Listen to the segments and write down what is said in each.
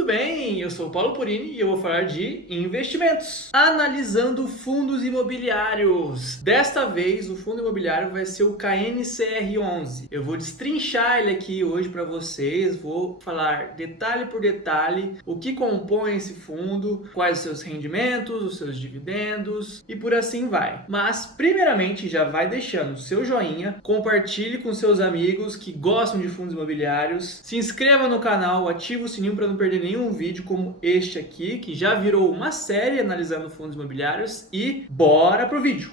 tudo bem? Eu sou o Paulo Purini e eu vou falar de investimentos. Analisando fundos imobiliários. Desta vez, o fundo imobiliário vai ser o KNCR11. Eu vou destrinchar ele aqui hoje para vocês, vou falar detalhe por detalhe o que compõe esse fundo, quais os seus rendimentos, os seus dividendos e por assim vai. Mas, primeiramente, já vai deixando o seu joinha, compartilhe com seus amigos que gostam de fundos imobiliários, se inscreva no canal, ative o sininho para não perder nenhum vídeo como este aqui, que já virou uma série analisando fundos imobiliários, e bora pro vídeo!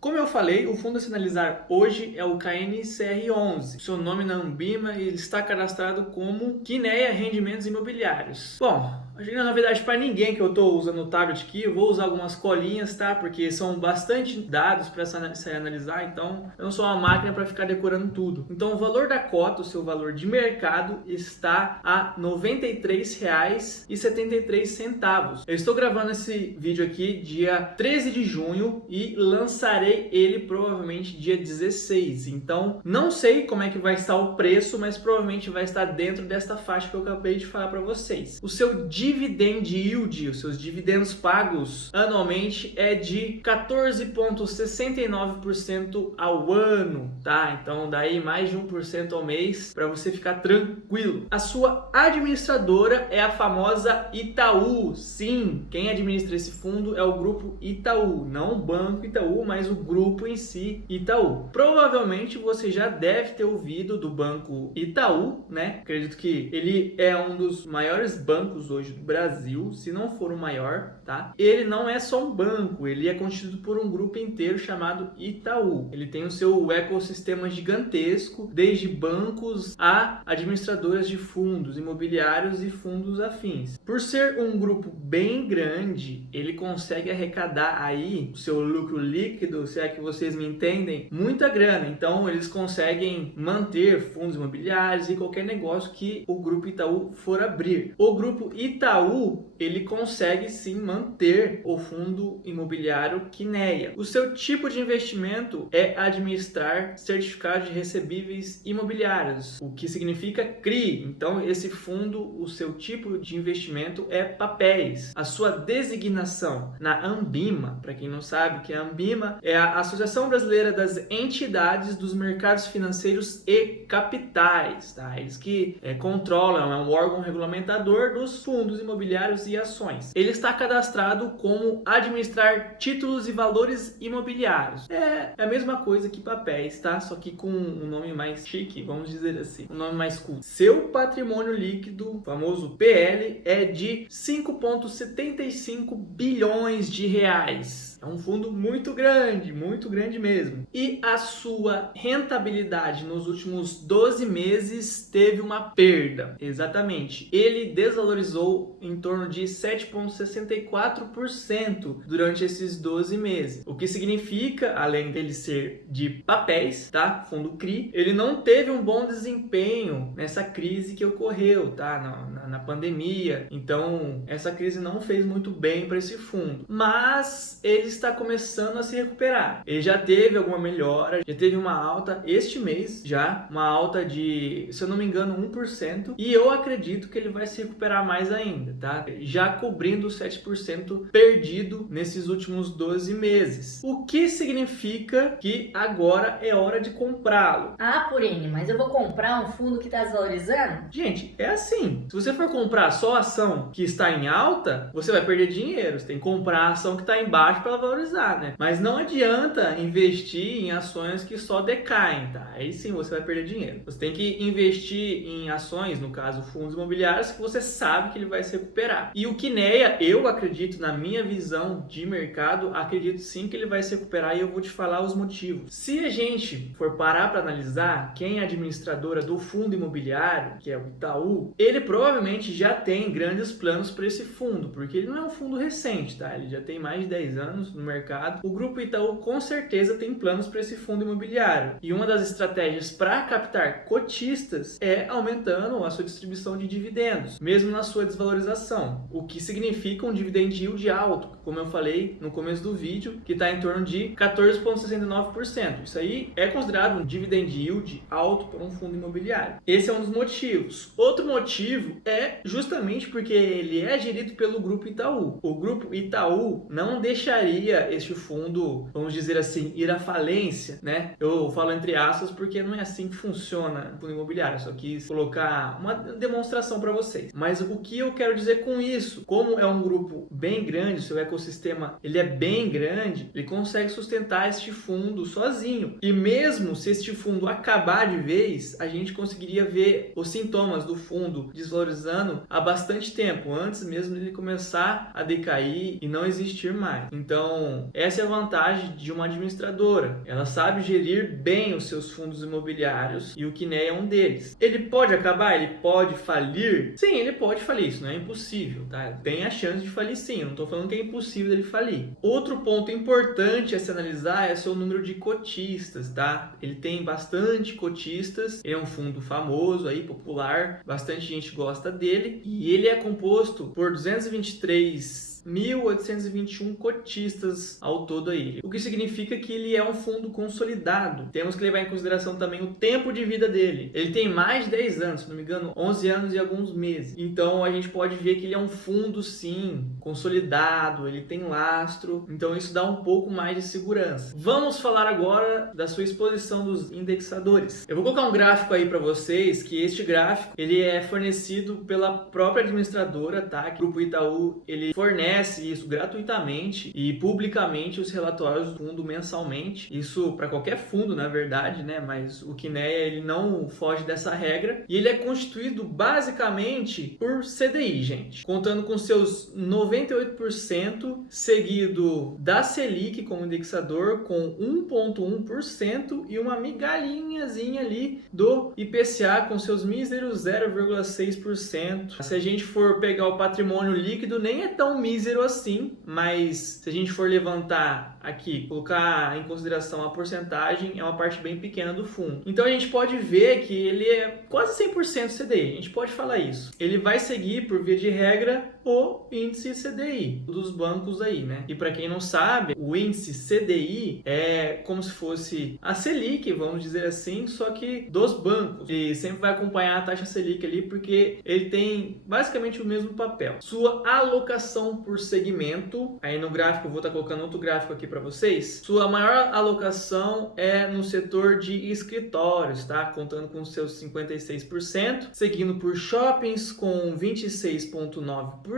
Como eu falei, o fundo a se analisar hoje é o KNCR11. Seu nome na Ambima, ele está cadastrado como Kinea Rendimentos Imobiliários. Bom, acho que não é novidade para ninguém que eu estou usando o tablet aqui. Eu vou usar algumas colinhas, tá? Porque são bastante dados para se analisar, então eu não sou uma máquina para ficar decorando tudo. Então o valor da cota, o seu valor de mercado, está a R$ 93,73. Eu estou gravando esse vídeo aqui dia 13 de junho e lançarei ele provavelmente dia 16. Então não sei como é que vai estar o preço, mas provavelmente vai estar dentro desta faixa que eu acabei de falar para vocês. O seu dividend yield, os seus dividendos pagos anualmente é de 14,69% ao ano, tá? Então daí mais de 1% ao mês para você ficar tranquilo. A sua administradora é a famosa Itaú. Sim, quem administra esse fundo é o grupo Itaú, não o banco Itaú, mas o grupo em si, Itaú. Provavelmente você já deve ter ouvido do banco Itaú, né? Acredito que ele é um dos maiores bancos hoje do Brasil, se não for o maior, tá? Ele não é só um banco, ele é constituído por um grupo inteiro chamado Itaú. Ele tem o seu ecossistema gigantesco, desde bancos a administradoras de fundos imobiliários e fundos afins. Por ser um grupo bem grande, ele consegue arrecadar aí o seu lucro líquido, se é que vocês me entendem, muita grana. Então eles conseguem manter fundos imobiliários e qualquer negócio que o grupo Itaú for abrir. O grupo Itaú, ele consegue sim manter o fundo imobiliário Kinea. O seu tipo de investimento é administrar certificados de recebíveis imobiliários, o que significa CRI. Então esse fundo, o seu tipo de investimento é papéis. A sua designação na Ambima, para quem não sabe o que é a Ambima, é a Associação Brasileira das Entidades dos Mercados Financeiros e Capitais, tá? Eles que controlam, é um órgão regulamentador dos fundos imobiliários e ações. Ele está cadastrado como administrar títulos e valores imobiliários. É a mesma coisa que papéis, tá? Só que com um nome mais chique, vamos dizer assim, um nome mais cool. Seu patrimônio líquido, famoso PL, é de 5,75 bilhões de reais. É um fundo muito grande mesmo. E a sua rentabilidade nos últimos 12 meses teve uma perda. Exatamente. Ele desvalorizou em torno de 7,64% durante esses 12 meses. O que significa, além dele ser de papéis, tá? Fundo CRI, ele não teve um bom desempenho nessa crise que ocorreu, tá? Na pandemia. Então, essa crise não fez muito bem para esse fundo. Mas ele está começando a se recuperar. Ele já teve alguma melhora, já teve uma alta este mês, já uma alta de, se eu não me engano, 1%, e eu acredito que ele vai se recuperar mais ainda, tá? Já cobrindo os 7% perdido nesses últimos 12 meses. O que significa que agora é hora de comprá-lo. Ah, Purini, mas eu vou comprar um fundo que está desvalorizando? Gente, é assim. Se você for comprar só a ação que está em alta, você vai perder dinheiro. Você tem que comprar a ação que está embaixo para valorizar, né? Mas não adianta investir em ações que só decaem, tá? Aí sim você vai perder dinheiro. Você tem que investir em ações, no caso fundos imobiliários, que você sabe que ele vai se recuperar. E o Kinea, eu acredito, na minha visão de mercado, acredito sim que ele vai se recuperar e eu vou te falar os motivos. Se a gente for parar para analisar quem é a administradora do fundo imobiliário, que é o Itaú, ele provavelmente já tem grandes planos para esse fundo, porque ele não é um fundo recente, tá? Ele já tem mais de 10 anos anos no mercado, o Grupo Itaú com certeza tem planos para esse fundo imobiliário. E uma das estratégias para captar cotistas é aumentando a sua distribuição de dividendos, mesmo na sua desvalorização, o que significa um dividend yield alto, como eu falei no começo do vídeo, que está em torno de 14,69%. Isso aí é considerado um dividend yield alto para um fundo imobiliário. Esse é um dos motivos. Outro motivo é justamente porque ele é gerido pelo Grupo Itaú. O Grupo Itaú não deixaria este fundo, vamos dizer assim, ir à falência, né? Eu falo entre aspas porque não é assim que funciona o fundo imobiliário. Eu só quis colocar uma demonstração para vocês. Mas o que eu quero dizer com isso? Como é um grupo bem grande, o seu ecossistema ele é bem grande, ele consegue sustentar este fundo sozinho. E mesmo se este fundo acabar de vez, a gente conseguiria ver os sintomas do fundo desvalorizando há bastante tempo, antes mesmo dele começar a decair e não existir mais. Então, essa é a vantagem de uma administradora. Ela sabe gerir bem os seus fundos imobiliários e o Kinea é um deles. Ele pode acabar? Ele pode falir? Sim, ele pode falir, isso não é impossível, tá? Tem a chance de falir sim, eu não estou falando que é impossível ele falir. Outro ponto importante a se analisar é o seu número de cotistas, tá? Ele tem bastante cotistas, ele é um fundo famoso aí, popular, bastante gente gosta dele e ele é composto por 223.821 cotistas ao todo aí, o que significa que ele é um fundo consolidado. Temos que levar em consideração também o tempo de vida dele. Ele tem mais de 10 anos, se não me engano, 11 anos e alguns meses. Então a gente pode ver que ele é um fundo sim, consolidado, ele tem lastro, então isso dá um pouco mais de segurança. Vamos falar agora da sua exposição dos indexadores. Eu vou colocar um gráfico aí para vocês, que este gráfico ele é fornecido pela própria administradora, tá? O Grupo Itaú ele fornece isso gratuitamente e publicamente os relatórios do fundo mensalmente. Isso para qualquer fundo, na verdade, né? Mas o Kinea ele não foge dessa regra e ele é constituído basicamente por CDI, gente, contando com seus 98%, seguido da Selic como indexador com 1,1% e uma migalhinhazinha ali do IPCA com seus míseros 0,6%. Se a gente for pegar o patrimônio líquido, nem é tão mísero assim, mas se a gente for levantar aqui, colocar em consideração a porcentagem, é uma parte bem pequena do fundo. Então a gente pode ver que ele é quase 100% CDI, a gente pode falar isso. Ele vai seguir, por via de regra, o índice CDI dos bancos aí, né? E para quem não sabe, o índice CDI é como se fosse a Selic, vamos dizer assim, só que dos bancos. E sempre vai acompanhar a taxa Selic ali, porque ele tem basicamente o mesmo papel. Sua alocação por segmento, aí no gráfico, eu vou estar colocando outro gráfico aqui para vocês. Sua maior alocação é no setor de escritórios, tá? Contando com seus 56%, seguindo por shoppings com 26,9%,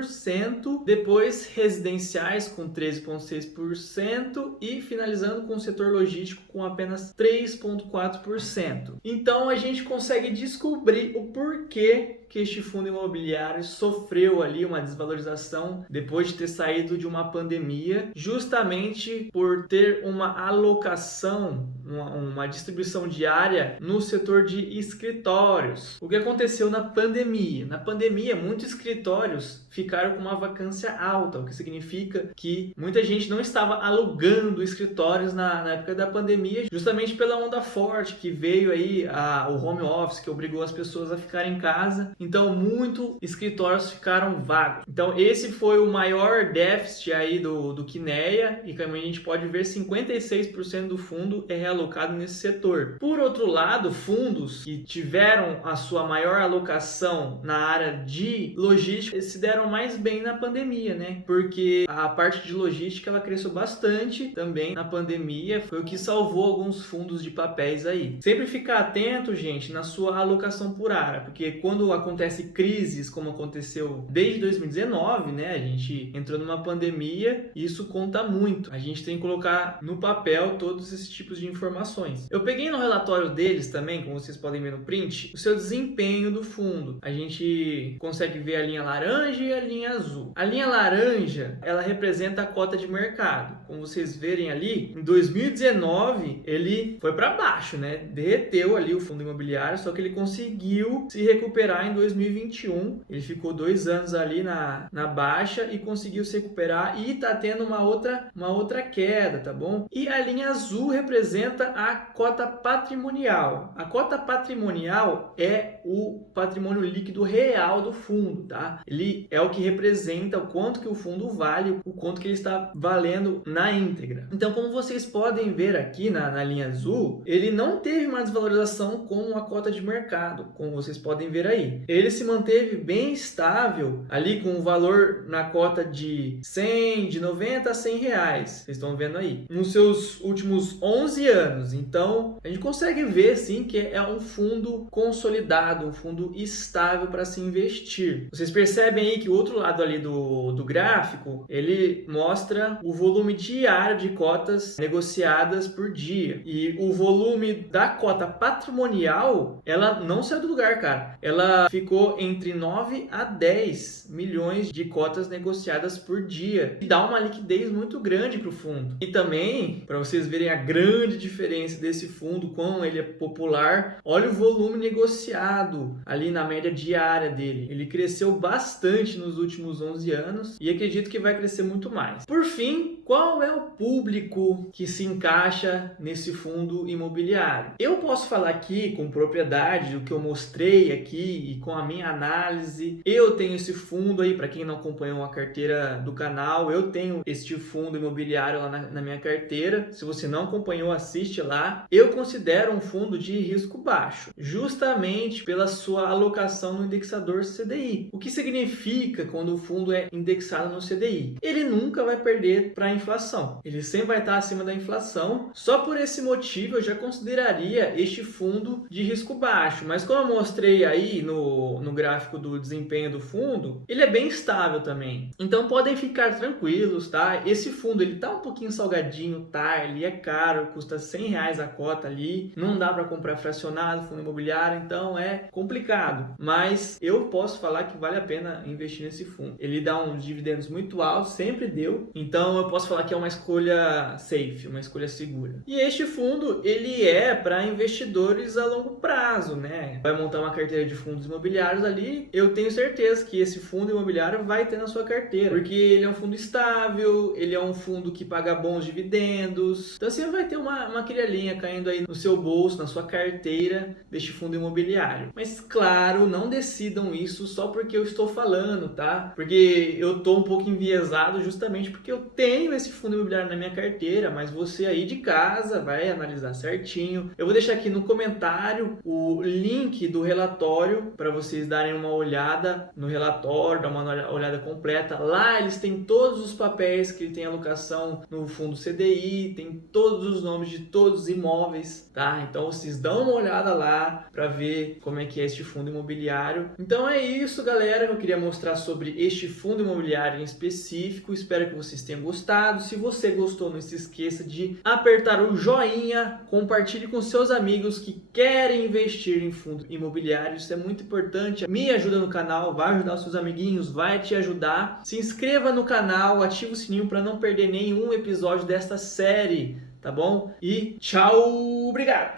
depois residenciais com 13,6% e finalizando com o setor logístico com apenas 3,4%. Então a gente consegue descobrir o porquê que este fundo imobiliário sofreu ali uma desvalorização depois de ter saído de uma pandemia, justamente por ter uma alocação, uma distribuição diária no setor de escritórios. O que aconteceu na pandemia? Na pandemia, muitos escritórios ficaram com uma vacância alta, o que significa que muita gente não estava alugando escritórios na época da pandemia, justamente pela onda forte que veio aí, o home office, que obrigou as pessoas a ficarem em casa. Então, muitos escritórios ficaram vagos. Então, esse foi o maior déficit aí do Kinea, e como a gente pode ver, 56% do fundo é realocado nesse setor. Por outro lado, fundos que tiveram a sua maior alocação na área de logística se deram mais bem na pandemia, né? Porque a parte de logística ela cresceu bastante também na pandemia, foi o que salvou alguns fundos de papéis aí. Sempre ficar atento, gente, na sua alocação por área, porque quando acontece crises, como aconteceu desde 2019, né? A gente entrou numa pandemia e isso conta muito. A gente tem que colocar no papel todos esses tipos de informações. Eu peguei no relatório deles também, como vocês podem ver no print, o seu desempenho do fundo. A gente consegue ver a linha laranja e a linha azul. A linha laranja, ela representa a cota de mercado. Como vocês verem ali, em 2019, ele foi para baixo, né? Derreteu ali o fundo imobiliário, só que ele conseguiu se recuperar em 2021. Ele ficou 2 anos ali na baixa e conseguiu se recuperar e tá tendo uma outra queda, tá bom? E a linha azul representa a cota patrimonial. A cota patrimonial é o patrimônio líquido real do fundo, tá? Ele é o que representa o quanto que o fundo vale, o quanto que ele está valendo na íntegra. Então, como vocês podem ver aqui na linha azul, ele não teve uma desvalorização como a cota de mercado, como vocês podem ver aí. Ele se manteve bem estável ali com o valor na cota de 100, de 90 a 100 reais. Vocês estão vendo aí. Nos seus últimos 11 anos. Então, a gente consegue ver sim que é um fundo consolidado, um fundo estável para se investir. Vocês percebem aí que o outro lado ali do gráfico, ele mostra o volume diário de cotas negociadas por dia. E o volume da cota patrimonial, ela não saiu do lugar, cara. Ela ficou entre 9 a 10 milhões de cotas negociadas por dia. E dá uma liquidez muito grande para o fundo. E também, para vocês verem a grande diferença desse fundo, como ele é popular, olha o volume negociado ali na média diária dele. Ele cresceu bastante nos últimos 11 anos e acredito que vai crescer muito mais. Por fim, qual é o público que se encaixa nesse fundo imobiliário? Eu posso falar aqui com propriedade do que eu mostrei aqui e com a minha análise. Eu tenho esse fundo aí, para quem não acompanhou a carteira do canal, eu tenho este fundo imobiliário lá na minha carteira. Se você não acompanhou, assiste lá. Eu considero um fundo de risco baixo, justamente pela sua alocação no indexador CDI. O que significa quando o fundo é indexado no CDI? Ele nunca vai perder para a inflação. Ele sempre vai estar acima da inflação. Só por esse motivo eu já consideraria este fundo de risco baixo. Mas como eu mostrei aí no gráfico do desempenho do fundo, ele é bem estável também. Então podem ficar tranquilos, tá? Esse fundo ele tá um pouquinho salgadinho, tá? Ele é caro, custa 100 reais a cota ali. Não dá para comprar fracionado, fundo imobiliário, então é complicado. Mas eu posso falar que vale a pena investir nesse fundo. Ele dá uns dividendos muito altos, sempre deu. Então eu posso falar que é uma escolha safe, uma escolha segura. E este fundo, ele é para investidores a longo prazo, né? Vai montar uma carteira de fundos imobiliários ali, eu tenho certeza que esse fundo imobiliário vai ter na sua carteira, porque ele é um fundo estável, ele é um fundo que paga bons dividendos. Então você vai ter uma crialinha caindo aí no seu bolso, na sua carteira deste fundo imobiliário. Mas claro, não decidam isso só porque eu estou falando, tá? Porque eu tô um pouco enviesado justamente porque eu tenho esse fundo imobiliário na minha carteira, mas você aí de casa vai analisar certinho. Eu vou deixar aqui no comentário o link do relatório para vocês darem uma olhada no relatório, dar uma olhada completa. Lá eles têm todos os papéis que tem alocação no fundo CDI, tem todos os nomes de todos os imóveis, tá? Então vocês dão uma olhada lá para ver como é que é este fundo imobiliário. Então é isso, galera, que eu queria mostrar sobre este fundo imobiliário em específico. Espero que vocês tenham gostado. Se você gostou, não se esqueça de apertar o joinha, compartilhe com seus amigos que querem investir em fundo imobiliário. Isso é muito importante. Me ajuda no canal, vai ajudar os seus amiguinhos, vai te ajudar. Se inscreva no canal, ative o sininho para não perder nenhum episódio desta série, tá bom? E tchau, obrigado!